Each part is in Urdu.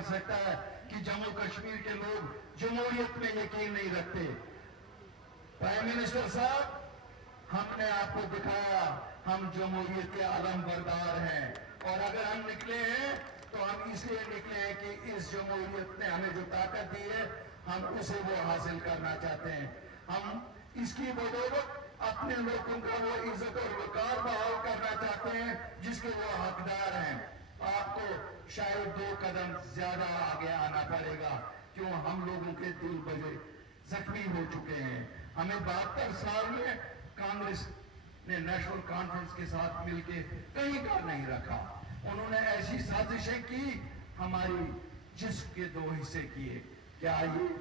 کر سکتا ہے کہ جموں کشمیر کے لوگ جمہوریت میں یقین نہیں رکھتے. پرائم منسٹر صاحب، ہم نے آپ کو دکھایا ہم جمہوریت کے علم بردار ہیں، اور اگر ہم نکلے ہیں تو ہم اس لیے نکلے ہیں کہ اس جمہوریت نے ہمیں جو طاقت دی ہے ہم اسے وہ حاصل کرنا چاہتے ہیں. ہم اس کی بدولت اپنے لوگوں کا وہ عزت اور وقار بحال کرنا چاہتے ہیں جس کے وہ حقدار ہیں. آپ کو شاید 2 قدم زیادہ آگے آنا پڑے گا، کیوں ہم لوگوں کے دل بڑے زخمی ہو چکے ہیں. ہمیں 72 سال میں کانگریس نے نیشنل کانفرنس کے ساتھ مل کے کہیں کا نہیں رکھا. انہوں نے ایسی سازشیں کی، ہماری جسم کے 2 حصے کیے. کیا یہ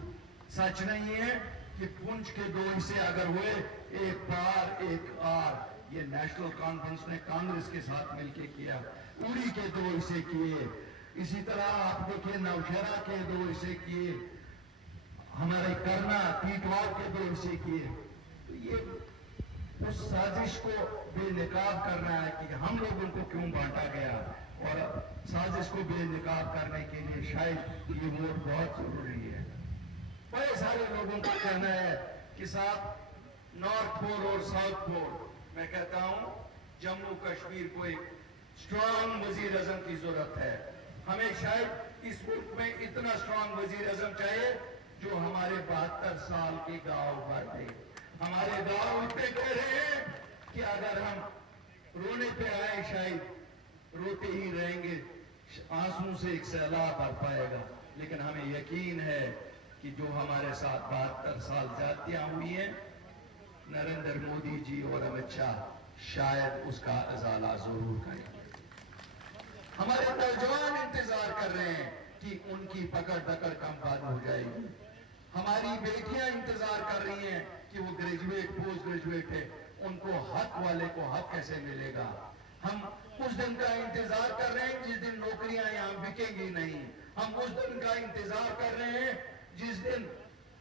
سچ نہیں ہے کہ پنچ کے 2 حصے اگر ہوئے، ایک پار ایک آر، یہ نیشنل کانفرنس نے کانگریس کے ساتھ مل کے کیا. اڑی کے 2 حصے کیے. اسی طرح آپ دیکھیں نوشہرہ کے 2 حصے کیے، ہمارے کرنا ٹیٹوار کے 2 حصے کیے. تو یہ اس سازش کو بے نقاب کرنا ہے کہ ہم لوگوں کو کیوں بانٹا گیا، اور سازش کو بے نقاب کرنے کے لیے شاید یہ ووٹ بہت ضروری ہے. بڑے سارے لوگوں کا کہنا ہے کہ صاحب نارتھ پول اور ساؤتھ پول، میں کہتا ہوں جموں کشمیر کو ایک اسٹرانگ وزیر اعظم کی ضرورت ہے. ہمیں شاید اس ملک میں اتنا اسٹرانگ وزیر اعظم چاہیے جو ہمارے 72 سال کے گاؤں بھر دے. ہمارے گاؤں اتنے کہہ رہے ہیں کہ اگر ہم رونے پہ آئے شاید روتے ہی رہیں گے، آنسوں سے ایک سیلاب بھر پائے گا. لیکن ہمیں یقین ہے کہ جو ہمارے ساتھ 72 سال زیادتیاں ہوئی ہیں، نریندر مودی جی اور امت شاہ شاید اس کا ازالہ ضرور کریں گے. ہمارے نوجوان انتظار کر رہے ہیں کہ ان کی پکڑ دکڑ کم بند ہو جائے گی. ہماری بیٹیاں انتظار کر رہی ہیں کہ وہ گریجویٹ پوسٹ گریجویٹ ہے، ان کو حق والے کو حق کیسے ملے گا. ہم اس دن کا انتظار کر رہے ہیں جس دن نوکریاں یہاں بکیں گی نہیں. ہم اس دن کا انتظار کر رہے ہیں جس دن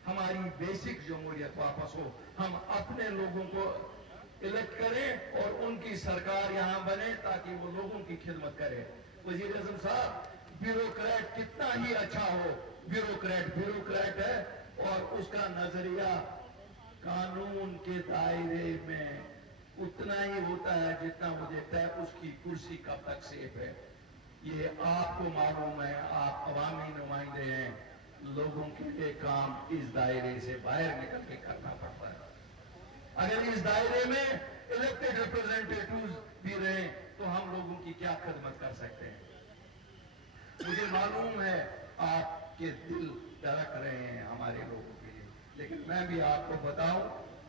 ہماری بیسک جمہوریت واپس ہو. ہم اپنے لوگوں کو الیکٹ کریں اور ان کی سرکار یہاں بنے تاکہ وہ لوگوں کی خدمت کرے. وزیر اعظم صاحب، بیوروکریٹ کتنا ہی اچھا ہو، بیوروکریٹ ہے، اور اس کا نظریہ قانون کے دائرے میں اتنا ہی ہوتا ہے جتنا وہ دیکھتا ہے اس کی کرسی کب تک سیف ہے. یہ آپ کو معلوم ہے، آپ عوامی نمائندے ہیں، لوگوں کے لیے کام اس دائرے سے باہر نکل کے کرنا پڑتا ہے. اگر اس دائرے میں الیکٹڈ ریپرزینٹیٹیوز بھی رہیں تو ہم لوگوں کی کیا خدمت کر سکتے ہیں. مجھے معلوم ہے آپ کے دل دھڑک رہے ہیں ہمارے لوگوں کے لیے، لیکن میں بھی آپ کو بتاؤں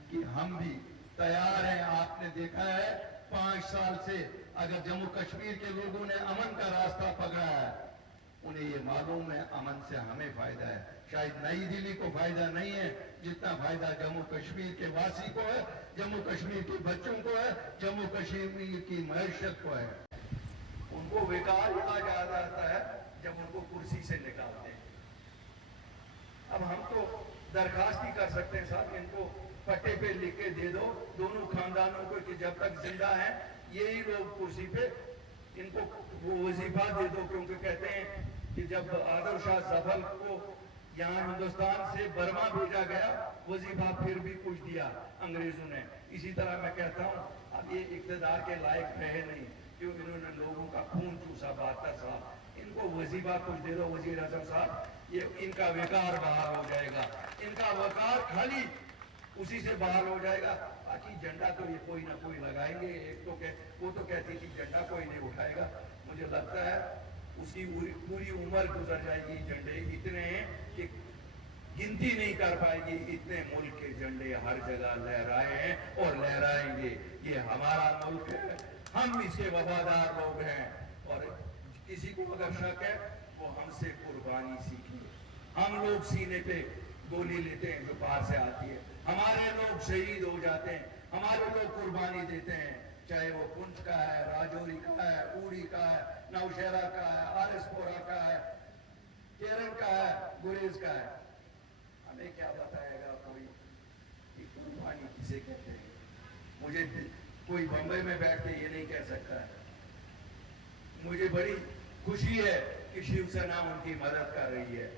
کہ ہم بھی تیار ہیں. آپ نے دیکھا ہے 5 سال سے اگر جموں کشمیر کے لوگوں نے امن کا راستہ پکڑا ہے، انہیں یہ معلوم ہے امن سے ہمیں فائدہ ہے. شاید نئی دلی کو فائدہ نہیں ہے جتنا فائدہ جموں کشمیر کے واسی کو ہے، جموں کشمیر کے بچوں کو ہے، جموں کشمیر کی معیشت کو ہے. ان کو بیکار کہا جاتا ہے جب ان کو کرسی سے نکالتے ہیں. اب ہم تو درخواست ہی کر سکتے ہیں صاحب ان کو پٹے پہ لکھ کے دے دو دونوں خاندانوں کو کہ جب تک زندہ ہیں یہی لوگ کرسی پہ، ان کو وہ وظیفہ دے دو. کیونکہ کہتے ہیں کہ جب آدر شاہ ظفر کو یہاں ہندوستان سے برما بھیجا گیا، وظیفہ پھر بھی کچھ دیا انگریزوں نے. اسی طرح میں کہتا ہوں اب یہ اقتدار کے لائق رہے نہیں، کیوں انہوں نے لوگوں کا خون چوسا 72 سال. ان کو وظیفہ کچھ دے دو وزیر اعظم صاحب، یہ ان کا وقار بحال ہو جائے گا. ان کا وقار خالی اسی سے باہر ہو جائے گا. باقی جھنڈا تو یہ کوئی نہ کوئی لگائیں گے. ایک تو وہ تو کہتی تھی جھنڈا کوئی نہیں اٹھائے گا. مجھے لگتا ہے اس کی پوری عمر گزر جائے گی. جھنڈے اتنے ہیں کہ گنتی نہیں کر پائے گی. اتنے ملک کے جھنڈے ہر جگہ لہرائے ہیں اور لہرائیں گے. یہ ہمارا ملک ہے، ہم اس کے وفادار لوگ ہیں. اور کسی کو اگر شک ہے وہ ہم سے قربانی سیکھیے. ہم لوگ سینے پہ گولی لیتے ہیں جو باہر سے آتی ہے، ہمارے لوگ شہید ہو جاتے ہیں، ہمارے لوگ قربانی دیتے ہیں، چاہے وہ پنچ کا ہے، راجوری کا ہے، اوڑی کا ہے، نوشہرہ کا ہے، آرس پورہ کا ہے، کیرن کا ہے، گریز کا ہے. ہمیں کیا بتائے گا کوئی کہ قربانی کسے کہتے ہیں. مجھے کوئی بمبئی میں بیٹھ کے یہ نہیں کہہ سکتا ہے. مجھے بڑی خوشی ہے کہ شیو سینا ان کی مدد کر رہی ہے.